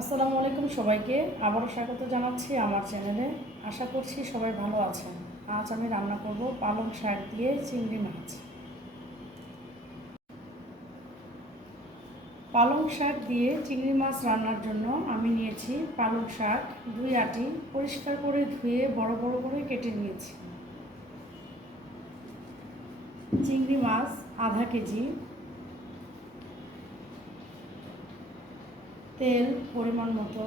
আসসালামু আলাইকুম সবাইকে। আবারও স্বাগত জানাচ্ছি আমার চ্যানেলে। আশা করছি সবাই ভালো আছেন। আজ আমি রান্না করব পালং শাক দিয়ে চিংড়ি মাছ। পালং শাক দিয়ে চিংড়ি মাছ রান্নার জন্য আমি নিয়েছি পালং শাক দুই আটি পরিষ্কার করে ধুয়ে বড় বড় করে কেটে নিয়েছি। চিংড়ি মাছ আধা কেজি তেল পরিমাণ মতো,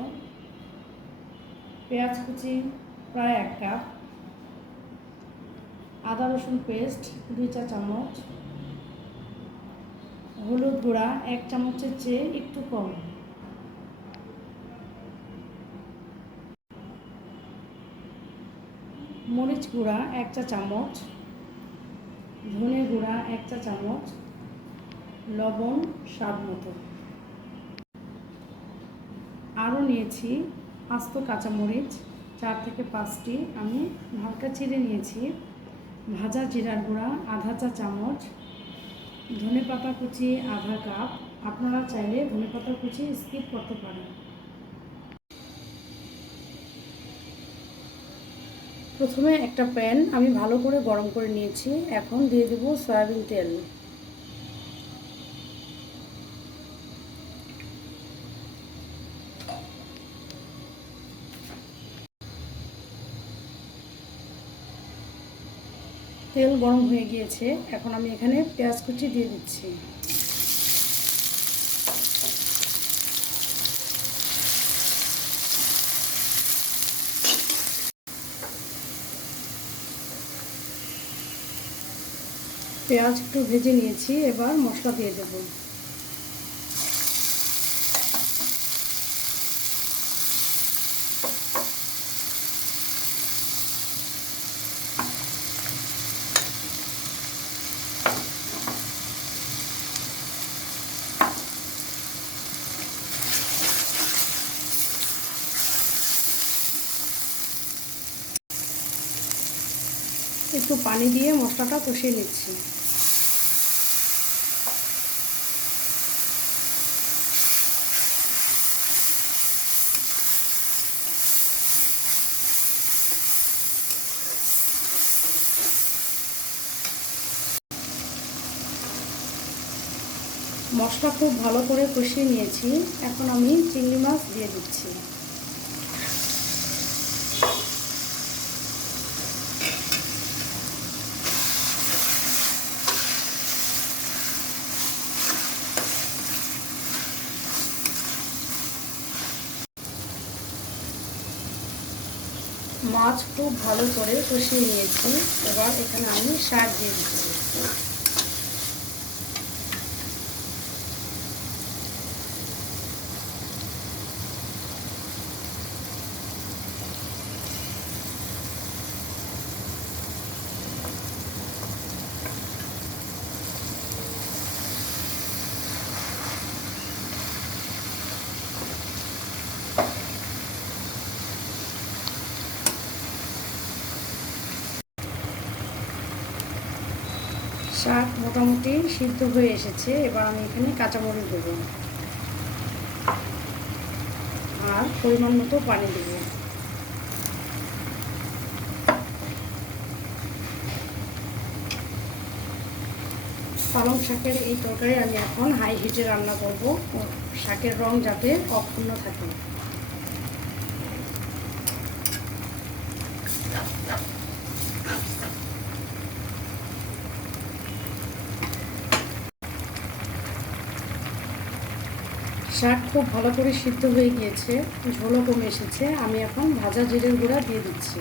পেঁয়াজ কুচি প্রায় এক কাপ, আদা রসুন পেস্ট দুই চা চামচ, হলুদ গুঁড়া এক চামচের চেয়ে একটু কম। মরিচ গুঁড়া এক চা চামচ, ধনে গুঁড়া এক চা চামচ, লবণ স্বাদ মতো। আরও নিয়েছি আস্ত কাঁচামরিচ, চার থেকে পাঁচটি। আমি হালকা চিড়ে নিয়েছি, ভাজা জিরার গুঁড়া, আধা চা চামচ, ধনে পাতা কুচি, আধা কাপ। আপনারা চাইলে ধনে পাতা কুচি স্কিপ করতে পারেন। প্রথমে একটা প্যান আমি ভালো করে গরম করে নিয়েছি। এখন দিয়ে দেবো সয়াবিন তেল। তেল গরম হয়ে গিয়েছে। এখন আমি এখানে পেঁয়াজ কুচি দিয়ে দিচ্ছি। পেঁয়াজ একটু ভেজে নিয়েছি, এবার মশলা দিয়ে দেবো। একটু পানি দিয়ে মশলাটা কষিয়ে নিচ্ছি। মশলা খুব ভালো করে কষিয়ে নিয়েছি। এখন আমি চিংড়ি মাছ দিয়ে দিচ্ছি। মাছ খুব ভালো করে কষিয়ে নিয়েছি। এবার এখানে আমি শাক দিয়ে দিচ্ছি। শাক মোটামুটি সিদ্ধ হয়ে এসেছে, এবার আমি এখানে কাঁচামরিচ দেবো। আর পরিমাণ মতো পানি দেব। পালং শাকের এই তরকারি আমি এখন হাই হিটে রান্না করব শাকের রং যাতে অক্ষুণ্ণ থাকে। শাক খুব ভালো করে সিদ্ধ হয়ে গিয়েছে, ঝোলও কমে এসেছে। আমি এখন ভাজা জিরের গুঁড়া দিয়ে দিচ্ছি।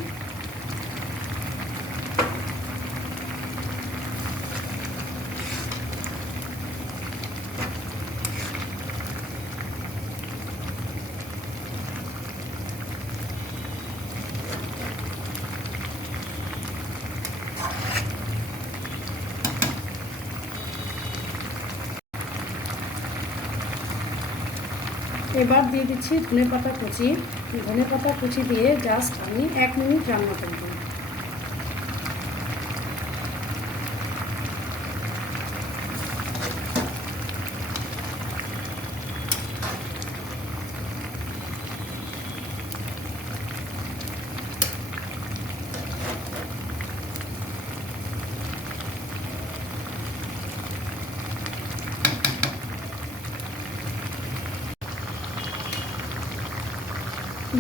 এবার দিয়ে দিচ্ছি ধনে পাতা কুচি। ধনে পাতা কুচি দিয়ে জাস্ট আমি এক মিনিট রান্না করব।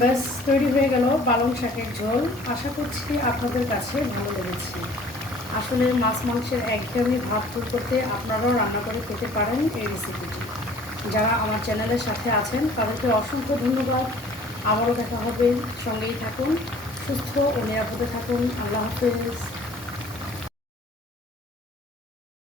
ব্যাস, তৈরি হয়ে গেল পালং শাকের ঝোল। আশা করছি আপনাদের কাছে ভালো লেগেছে। আসলে মাছ মাংসের একদমই ভাত দূর করতে আপনারাও রান্না করে খেতে পারেন এই রেসিপিটি যারা আমার চ্যানেলের সাথে আছেন, তাদেরকে অসংখ্য ধন্যবাদ। আবারও দেখা হবে। সঙ্গেই থাকুন, সুস্থ ও নিরাপদে থাকুন। আল্লাহ হাফেজ।